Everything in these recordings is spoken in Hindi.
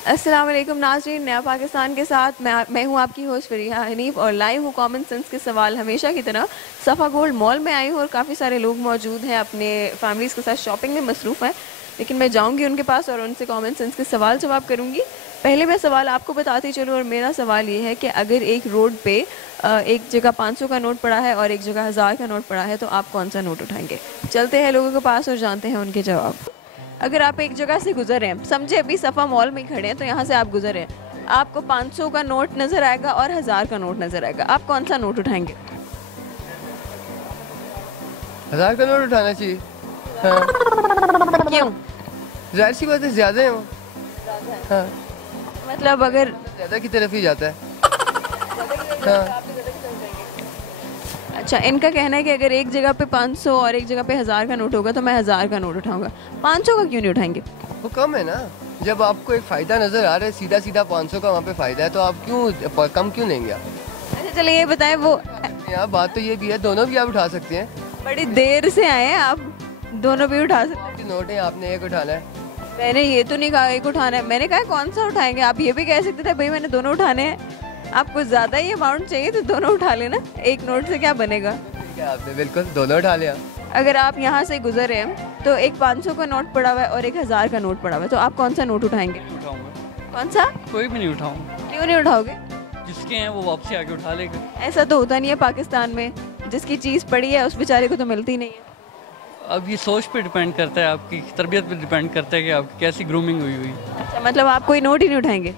अस्सलाम वालेकुम नाज़रीन, नया पाकिस्तान के साथ मैं हूँ आपकी होस्ट फरीहा हनीफ और लाइव हूँ कॉमन सेंस के सवाल हमेशा की तरह। सफ़ा गोल्ड मॉल में आई हूँ और काफ़ी सारे लोग मौजूद हैं, अपने फैमिलीज़ के साथ शॉपिंग में मसरूफ़ हैं। लेकिन मैं जाऊँगी उनके पास और उनसे कॉमन सेंस के सवाल जवाब करूँगी। पहले मैं सवाल आपको बताती चलूँ और मेरा सवाल ये है कि अगर एक रोड पे एक जगह 500 का नोट पड़ा है और एक जगह 1000 का नोट पड़ा है तो आप कौन सा नोट उठाएंगे? चलते हैं लोगों के पास और जानते हैं उनके जवाब। अगर आप एक जगह से गुजर रहे हैं, समझे अभी सफ़ा मॉल में ही खड़े हैं, तो यहाँ से आप गुजर रहे हैं, आपको 500 का नोट नज़र आएगा और 1000 का नोट नज़र आएगा, आप कौन सा नोट उठाएंगे? 1000 का नोट उठाना चाहिए। हाँ। क्यों? जाहिर सी बात है, ज्यादा है वो। हाँ। मतलब अगर ज्यादा की तरफ ही जाता है। हाँ। अच्छा, इनका कहना है कि अगर एक जगह पे 500 और एक जगह पे 1000 का नोट होगा तो मैं 1000 का नोट उठाऊंगा। 500 का क्यों नहीं उठाएंगे? वो कम है ना। जब आपको एक फायदा नजर आ रहा है, सीधा सीधा 500 का वहाँ पे फायदा है, तो आप क्यों कम क्यों लेंगे आप? अच्छा चलिए ये बताएं, वो यहाँ बात तो ये भी है, दोनों भी आप उठा सकते हैं। बड़ी देर से आए हैं आप, दोनों भी उठा सकते हैं। आपके नोट है, आपने एक उठाना है। मैंने ये तो नहीं कहा एक उठाना है, मैंने कहा कौन सा उठाएंगे। आप ये भी कह सकते थे भाई मैंने दोनों उठाने हैं। आपको ज़्यादा ही अमाउंट चाहिए तो दोनों उठा लेना, एक नोट से क्या बनेगा। ठीक है, आपने बिल्कुल दोनों उठा लिया। अगर आप यहाँ से गुजरे हैं तो एक 500 का नोट पड़ा हुआ है और एक 1000 का नोट पड़ा हुआ है, तो आप कौन सा नोट उठाएंगे? उठाऊंगा। कौन सा? कोई भी नहीं उठाऊंगा। क्यों नहीं उठाओगे? जिसके हैं वो वापसी आके उठा लेगा। ऐसा तो होता नहीं है पाकिस्तान में, जिसकी चीज़ पड़ी है उस बेचारे को तो मिलती नहीं है। अब ये सोच पे डिपेंड करता है, आपकी तरबियत पे डिपेंड करता है कि आपकी कैसी ग्रूमिंग हुई हुई। अच्छा, मतलब आप कोई नोट ही नहीं उठाएंगे?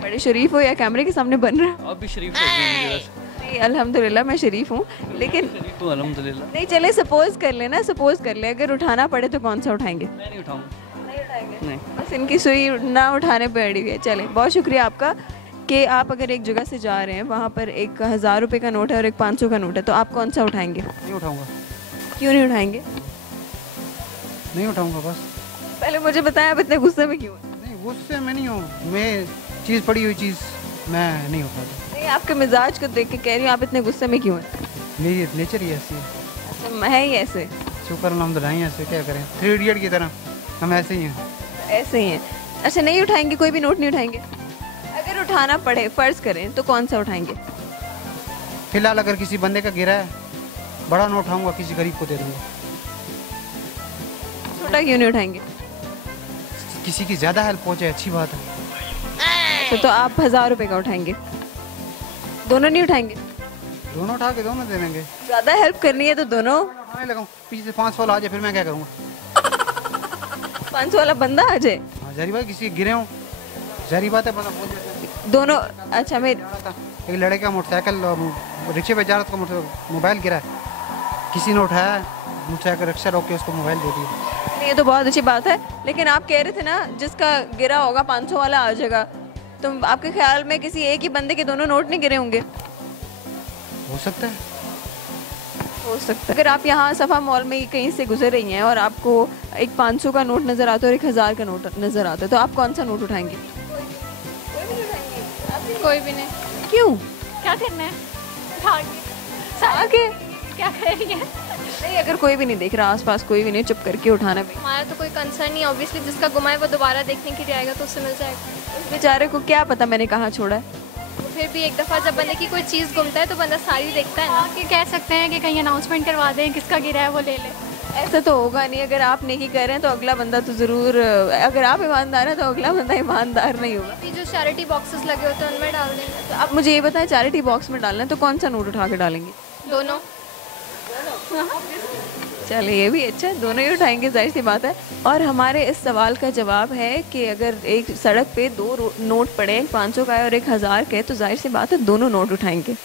बड़े शरीफ हो या कैमरे के सामने बन रहे हो? आप भी शरीफ लग रहे हैं मुझे वैसे। नहीं, अल्हम्दुलिल्लाह मैं शरीफ हूँ, लेकिन शरीफ हूँ अल्हम्दुलिल्लाह। नहीं चले सपोज कर लेना, सपोज कर ले अगर उठाना पड़े तो कौन सा उठाएंगे? मैं नहीं उठाऊंगा। नहीं उठाएंगे? नहीं। बस इनकी सुई ना उठाने पे अड़ी हुई है। चले, बहुत शुक्रिया आपका कि आप अगर एक जगह से जा रहे हैं, वहाँ पर एक 1000 रुपये का नोट है और एक 500 का नोट है, तो आप कौन सा उठाएंगे? नहीं उठाऊंगा। क्यों नहीं उठाएंगे? नहीं उठाऊंगा बस। पहले मुझे बताएं आप इतने गुस्से में क्यों हैं? नहीं गुस्से में नहीं हूँ मैं, चीज़ पड़ी हुई चीज़ मैं नहीं उठाता। नहीं, आपके मिजाज को देख के कह रही हूँ, आप इतने गुस्से में क्यों हैं? मेरी नेचर ही ऐसी है। अच्छा, है ही ऐसे? शुक्र अल्हम्दुलिल्लाह, ऐसे क्या करें, 3 इडियट की तरह हम ऐसे ही हैं। ऐसे ही हैं। अच्छा, नहीं उठाएंगे, कोई भी नोट नहीं उठाएंगे? अगर उठाना पड़े फ़र्ज़ करें तो कौन सा उठाएंगे? फिलहाल अगर किसी बंदे का गिरा है, बड़ा नोट उठाऊंगा, किसी गरीब को दे दूंगा। छोटा क्यों नहीं उठाएंगे? किसी की ज़्यादा हेल्प पहुंचे, अच्छी बात है। तो आप 1000 रुपये का उठाएंगे, दोनों नहीं उठाएंगे? दोनों उठा के दोनों दे देंगे। ज़्यादा हेल्प करनी है तो दोनों। उठाने लगा पीछे से 500 वाला आ जाए, फिर मैं क्या करूँगा? 500 वाला बंदा आ जाए? हाँ जारी बात, किसी के गिरे हों, जारी बात है, बंदा पहुंच जाता दोनों? अच्छा, मैं है। एक लड़के का मोटरसाइकिल रिक्शे पे जा रहा था, मोबाइल गिरा है, किसी ने उठाया मोटरसाइकिल, रिक्शा रोक के उसको मोबाइल दे दिया। ये तो बहुत अच्छी बात है, लेकिन आप कह रहे थे ना जिसका गिरा होगा 500 वाला आ जाएगा, तो आपके ख्याल में किसी एक ही बंदे के दोनों नोट नहीं गिरे होंगे? हो सकता है। हो सकता है। अगर आप यहाँ सफ़ा मॉल में कहीं से गुजर रही हैं और आपको एक 500 का नोट नज़र आता है और एक 1000 का नोट नज़र आता है, तो आप कौन सा नोट उठाएंगे? कोई भी नहीं। क्यों? क्या करना है? आगे क्या कर रही है? नहीं, अगर कोई भी नहीं देख रहा, आसपास कोई भी नहीं, चुप करके उठाना भी। हमारा तो कोई कंसर्न नहीं, ऑब्वियसली जिसका गुमा है वो दोबारा देखने के लिए आएगा तो उससे मिल जाएगा। उस बेचारे को क्या पता मैंने कहाँ छोड़ा है। तो फिर भी एक दफ़ा जब बंदे की कोई चीज़ गुमता है तो बंदा सारी देखता है ना। कि कह सकते हैं कि कहीं अनाउंसमेंट करवा दें किसका गिरा है वो ले ले। ऐसा तो होगा नहीं, अगर आप नहीं कर रहे हैं तो अगला बंदा तो ज़रूर, अगर आप ईमानदार हैं तो अगला बंदा ईमानदार नहीं होगा। अभी जो चैरिटी बॉक्सेस लगे होते हैं उनमें डाल देंगे। तो आप मुझे ये बताएं, चैरिटी बॉक्स में डालना है तो कौन सा नोट उठा के डालेंगे? दोनों। चलिए ये भी अच्छा है, दोनों ही उठाएंगे, जाहिर सी बात है। और हमारे इस सवाल का जवाब है कि अगर एक सड़क पे दो नोट पड़े, 500 का है और एक 1000 का है, तो जाहिर सी बात है दोनों नोट उठाएंगे।